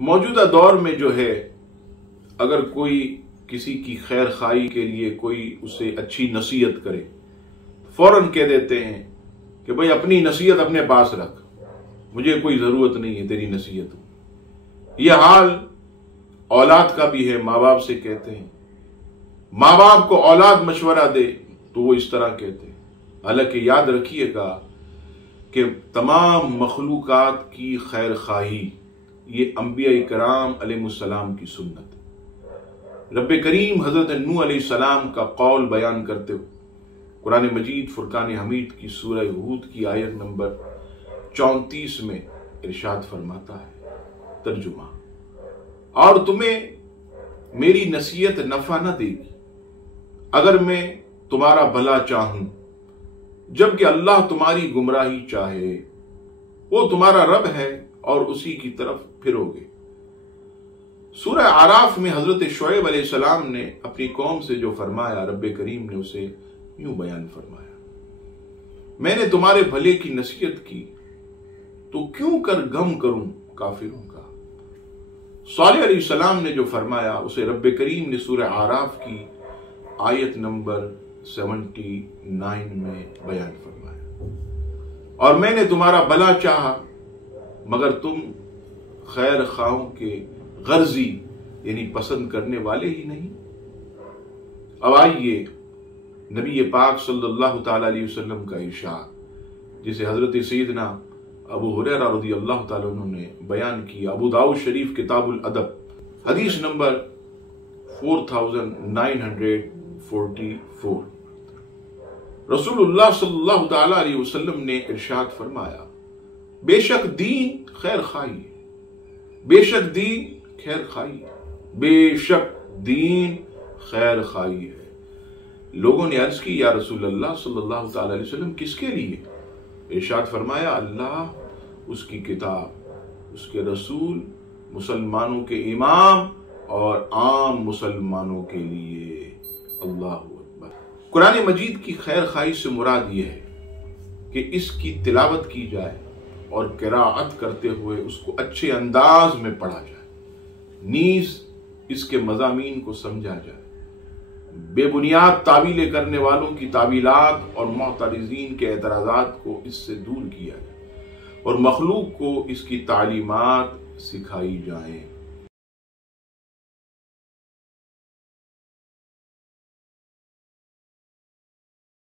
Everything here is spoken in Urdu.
موجودہ دور میں جو ہے اگر کوئی کسی کی خیر خواہی کے لیے کوئی اسے اچھی نصیحت کرے فوراً کہہ دیتے ہیں کہ بھئی اپنی نصیحت اپنے پاس رکھ، مجھے کوئی ضرورت نہیں ہے تیری نصیحت۔ یہ حال اولاد کا بھی ہے، ماں باپ سے کہتے ہیں، ماں باپ کو اولاد مشورہ دے تو وہ اس طرح کہتے ہیں۔ حالانکہ یاد رکھیے گا کہ تمام مخلوقات کی خیر خواہی یہ انبیاء کرام علیہ السلام کی سنت ہے۔ رب کریم حضرت نوح علیہ السلام کا قول بیان کرتے ہوئے قرآن مجید فرقان حمید کی سورہ ہود کی آیت نمبر 34 میں ارشاد فرماتا ہے، ترجمہ: اور تمہیں میری نصیحت نفع نہ دے گی اگر میں تمہارا بھلا چاہوں، جبکہ اللہ تمہاری گمراہی چاہے۔ وہ تمہارا رب ہے اور اسی کی طرف پھرو گے۔ سورہ اعراف میں حضرت شعیب علیہ السلام نے اپنی قوم سے جو فرمایا، رب کریم نے اسے یوں بیان فرمایا: میں نے تمہارے بھلے کی نصیحت کی تو کیوں کر غم کروں کافروں کا۔ صالح علیہ السلام نے جو فرمایا اسے رب کریم نے سورہ اعراف کی آیت نمبر 79 میں بیان فرمایا: اور میں نے تمہارا بھلا چاہا مگر تم خیر خواہوں کے غرضی یعنی پسند کرنے والے ہی نہیں۔ اب آئیے نبی پاک صلی اللہ تعالی علیہ وسلم کا ارشاد جسے حضرت سیدنا ابو ہریرہ رضی اللہ تعالیٰ عنہ نے بیان کیا، ابو داؤد شریف کتاب الادب حدیث نمبر 4944۔ رسول اللہ صلی اللہ تعالی علیہ وسلم نے ارشاد فرمایا: بے شک دین خیر خواہی ہے، بے شک دین خیر خواہی ہے، بے شک دین خیر خواہی ہے۔ لوگوں نے عرض کی: یا رسول اللہ صلی اللہ تعالی علیہ وسلم کس کے لیے؟ ارشاد فرمایا: اللہ، اس کی کتاب، اس کے رسول، مسلمانوں کے امام اور عام مسلمانوں کے لیے۔ اللہ اکبر۔ قرآن مجید کی خیر خواہی سے مراد یہ ہے کہ اس کی تلاوت کی جائے اور قراءت کرتے ہوئے اس کو اچھے انداز میں پڑھا جائے، نیز اس کے مضامین کو سمجھا جائے، بے بنیاد تعویلیں کرنے والوں کی تعویلات اور معترضین کے اعتراضات کو اس سے دور کیا جائے اور مخلوق کو اس کی تعلیمات سکھائی جائیں۔